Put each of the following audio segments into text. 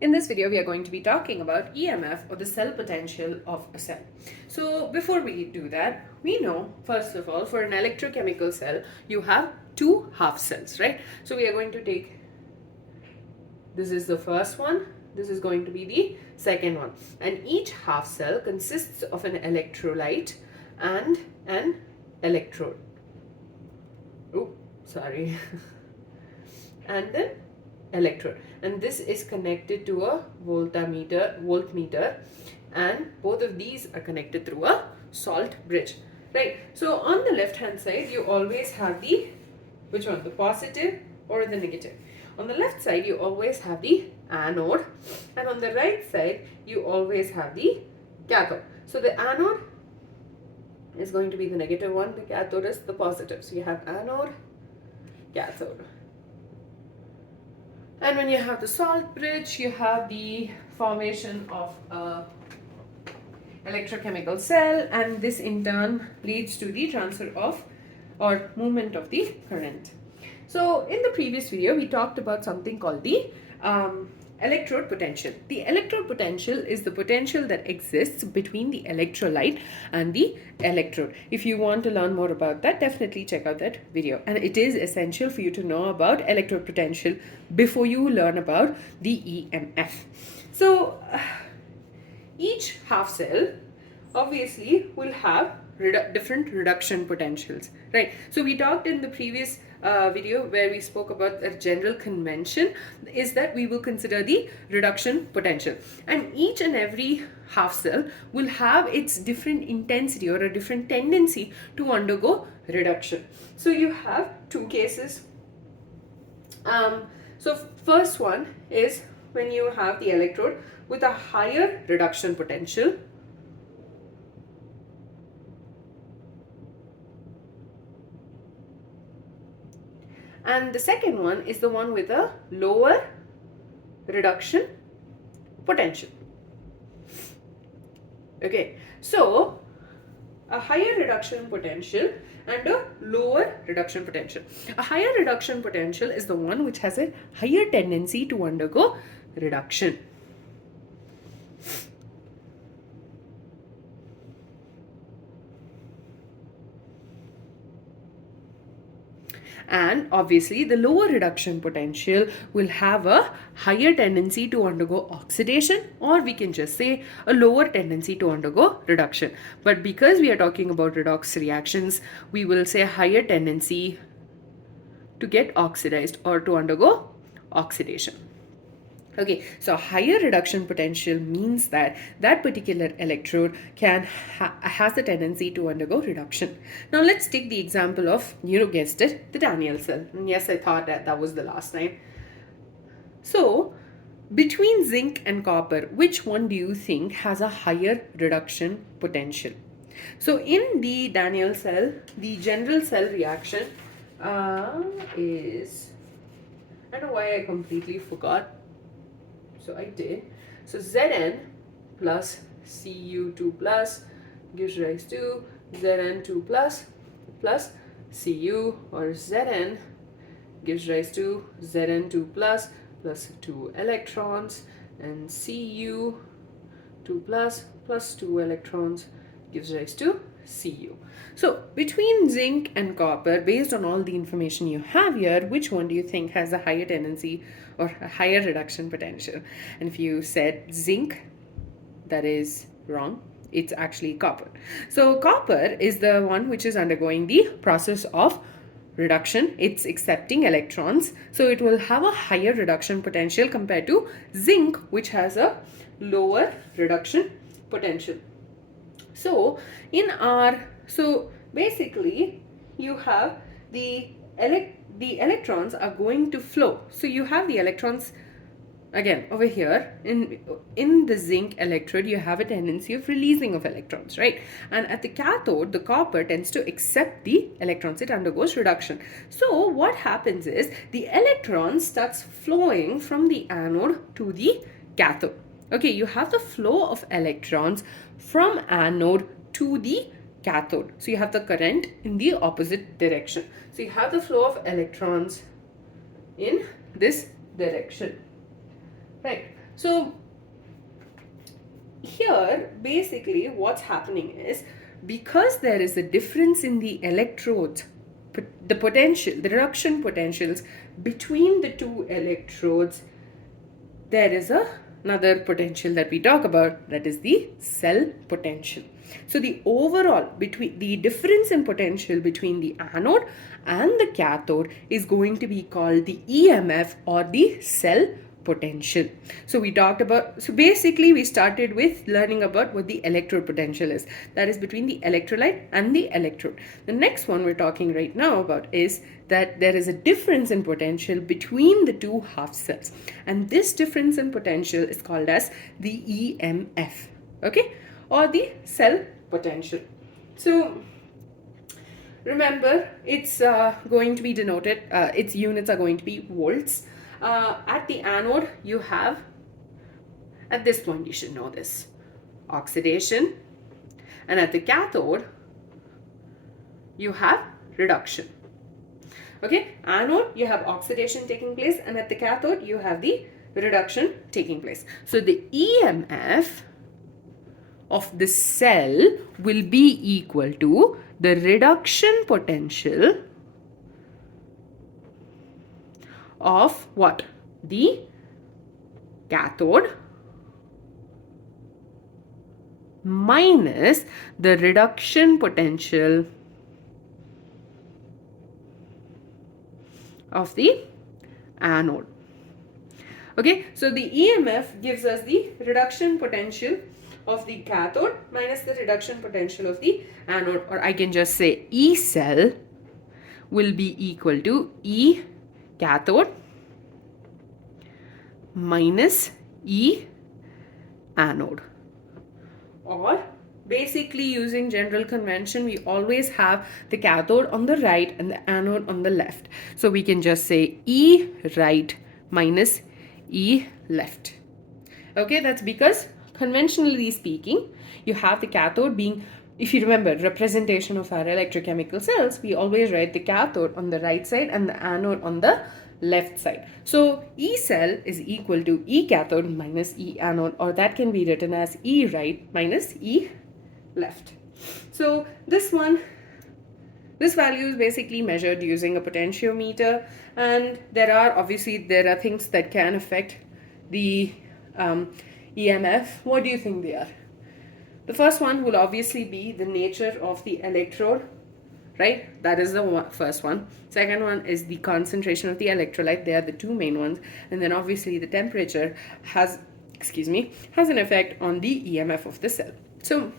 In this video, we are going to be talking about EMF, or the cell potential of a cell. So before we do that, we know, first of all, for an electrochemical cell, you have two half cells, right? So we are going to take, this is the first one, this is going to be the second one. And each half cell consists of an electrolyte and an electrode. Oh, sorry. And then electrode, and this is connected to a voltmeter, and both of these are connected through a salt bridge, right? So on the left hand side you always have the, which one, the positive or the negative? On the left side you always have the anode, and on the right side you always have the cathode. So the anode is going to be the negative one, the cathode is the positive. So you have anode, cathode. And when you have the salt bridge, you have the formation of a electrochemical cell, and this in turn leads to the transfer of or movement of the current. So in the previous video, we talked about something called the electrode potential. The electrode potential is the potential that exists between the electrolyte and the electrode. If you want to learn more about that, definitely check out that video. And it is essential for you to know about electrode potential before you learn about the EMF. So each half cell obviously will have different reduction potentials, right? So we talked in the previous video where we spoke about a general convention is that we will consider the reduction potential, and each and every half cell will have its different intensity or a different tendency to undergo reduction. So you have two cases. So first one is when you have the electrode with a higher reduction potential, and the second one is the one with a lower reduction potential. Okay, so a higher reduction potential and a lower reduction potential. A higher reduction potential is the one which has a higher tendency to undergo reduction. And obviously the lower reduction potential will have a higher tendency to undergo oxidation, or we can just say a lower tendency to undergo reduction. But because we are talking about redox reactions, we will say higher tendency to get oxidized or to undergo oxidation. Okay, so higher reduction potential means that that particular electrode has the tendency to undergo reduction. Now let's take the example of, you guessed it, the Daniel cell. And yes, I thought that was the last time. So between zinc and copper, which one do you think has a higher reduction potential? So in the Daniel cell, the general cell reaction is, I don't know why I completely forgot. So I did. So Zn plus Cu2 plus gives rise to Zn2 plus Cu, or Zn gives rise to Zn2 plus 2 electrons, and Cu2 plus 2 electrons gives rise to Cu. So between zinc and copper, based on all the information you have here, which one do you think has a higher tendency or a higher reduction potential? And if you said zinc, that is wrong. It's actually copper. So copper is the one which is undergoing the process of reduction. It's accepting electrons, so it will have a higher reduction potential compared to zinc, which has a lower reduction potential. So so basically you have the electrons are going to flow. So you have the electrons again over here in the zinc electrode. You have a tendency of releasing of electrons, right? And at the cathode, the copper tends to accept the electrons. It undergoes reduction. So what happens is the electron starts flowing from the anode to the cathode. Okay, you have the flow of electrons from anode to the cathode. So you have the current in the opposite direction. So you have the flow of electrons in this direction, right? So here basically what's happening is, because there is a difference in the electrodes, the potential, the reduction potentials between the two electrodes, there is another potential that we talk about, that is the cell potential. So the overall between the difference in potential between the anode and the cathode is going to be called the EMF, or the cell potential. So we talked about, so basically we started with learning about what the electrode potential is, that is between the electrolyte and the electrode. The next one we're talking right now about is that there is a difference in potential between the two half cells, and this difference in potential is called as the EMF, okay, or the cell potential. So remember, it's going to be denoted, its units are going to be volts. At the anode, you have, at this point you should know this, oxidation, and at the cathode, you have reduction. Okay, anode, you have oxidation taking place, and at the cathode, you have the reduction taking place. So the EMF of the cell will be equal to the reduction potential of what? The cathode minus the reduction potential of the anode. Okay, so the EMF gives us the reduction potential of the cathode minus the reduction potential of the anode, or I can just say E cell will be equal to E cathode minus E anode. Or basically, using general convention, we always have the cathode on the right and the anode on the left. So we can just say E right minus E left. Okay, that's because conventionally speaking, you have the cathode being, if you remember, representation of our electrochemical cells, we always write the cathode on the right side and the anode on the left side. So E cell is equal to E cathode minus E anode, or that can be written as E right minus E left. So this value is basically measured using a potentiometer, and there are things that can affect the EMF. What do you think they are? The first one will obviously be the nature of the electrode, right? That is the first one. Second one is the concentration of the electrolyte. They are the two main ones. And then obviously the temperature has an effect on the EMF of the cell. So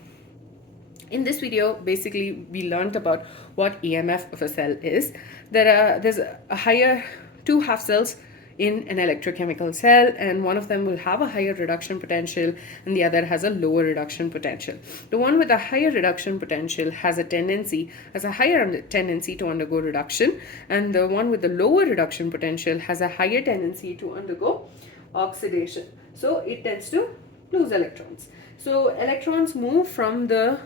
in this video, basically we learned about what EMF of a cell is. There's a higher two half cells in an electrochemical cell, and one of them will have a higher reduction potential and the other has a lower reduction potential. The one with a higher reduction potential has a higher tendency to undergo reduction, and the one with the lower reduction potential has a higher tendency to undergo oxidation. So it tends to lose electrons. So electrons move from the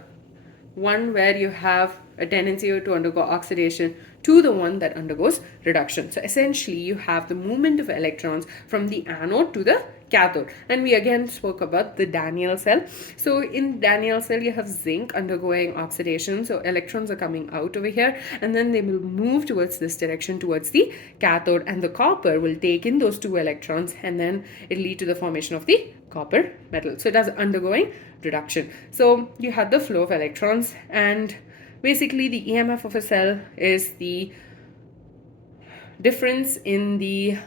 one where you have a tendency to undergo oxidation to the one that undergoes reduction. So essentially you have the movement of electrons from the anode to the cathode. And we again spoke about the Daniell cell. So in Daniell cell you have zinc undergoing oxidation, so electrons are coming out over here, and then they will move towards this direction, towards the cathode, and the copper will take in those two electrons, and then it lead to the formation of the copper metal. So it is undergoing reduction. So you have the flow of electrons, and basically the EMF of a cell is the difference in the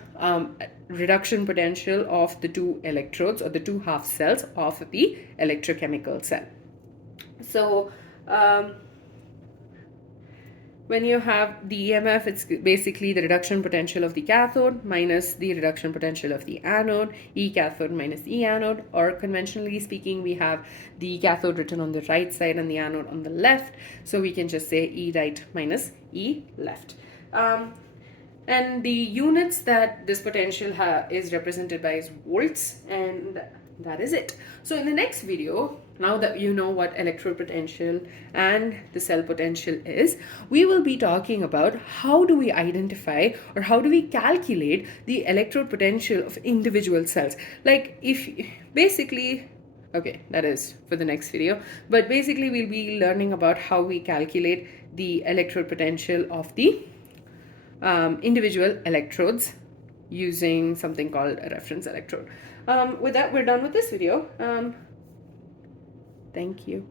reduction potential of the two electrodes, or the two half cells of the electrochemical cell. So when you have the EMF, it's basically the reduction potential of the cathode minus the reduction potential of the anode, E cathode minus E anode, or conventionally speaking, we have the cathode written on the right side and the anode on the left. So we can just say E right minus E left. And the units that this potential is represented by is volts, and that is it. So in the next video, now that you know what electrode potential and the cell potential is, we will be talking about how do we identify or how do we calculate the electrode potential of individual cells. Like if basically, okay, that is for the next video, but basically we'll be learning about how we calculate the electrode potential of the individual electrodes using something called a reference electrode. With that, we're done with this video. Thank you.